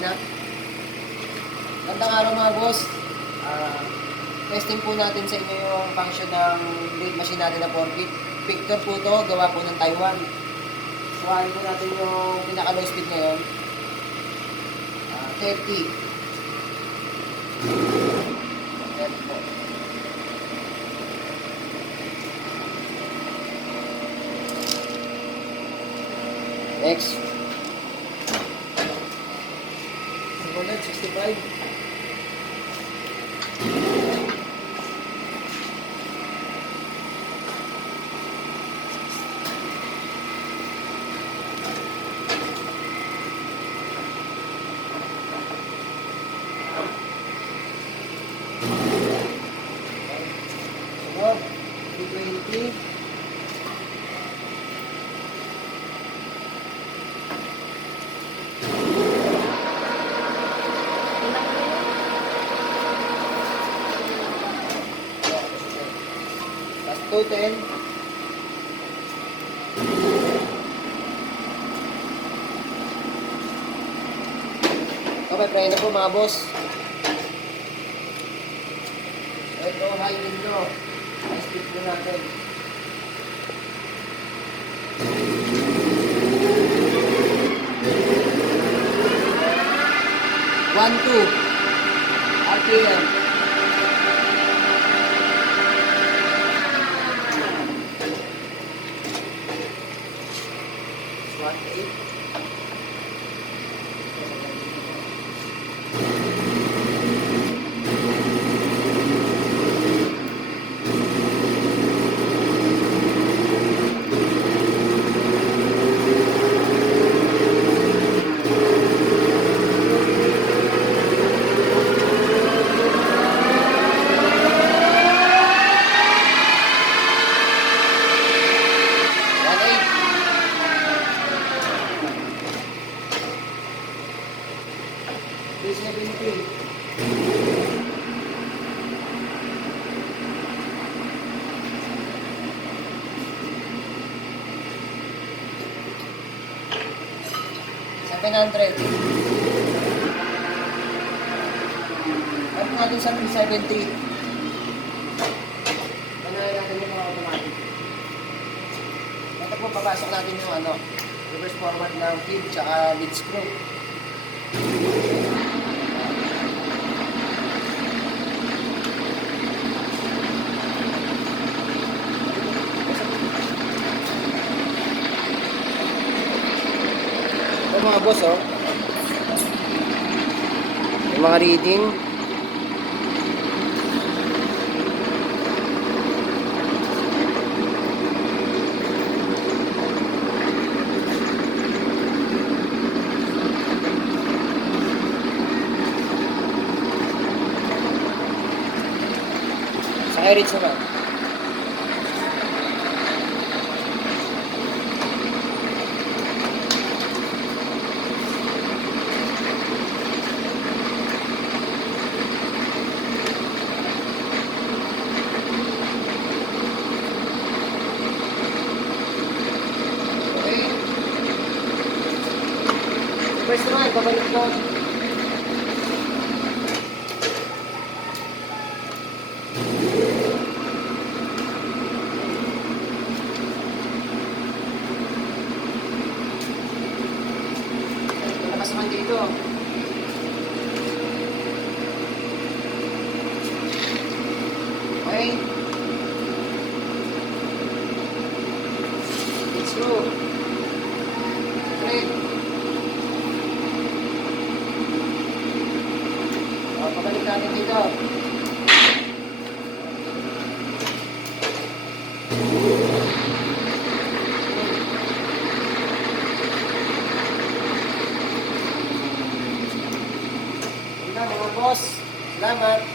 Okay na? Gandang araw mga boss. Testing po natin sa inyo yung function ng blade machine natin na 4-bit. Victor po to, gawa po ng Taiwan. So, ano po natin yung pinaka-low speed ngayon. 30. 30 po. Next. 65. Sunod, 220. That's 210. Okay, preno po mga boss. Ito, high window. High speed po natin. One, two. RPM. One, eight. $700. Ano natin sa 370? Ganahin natin yung mga automatic. Ito po, papasok natin yung reverse forward ng feed tsaka lead screw. Mga boss, yung mga reading. Sa Heritage naman. First naman, babalik ko. Labas naman dito. Okay. Let's go. Great. Pabalik natin dito. Mga boss, salamat.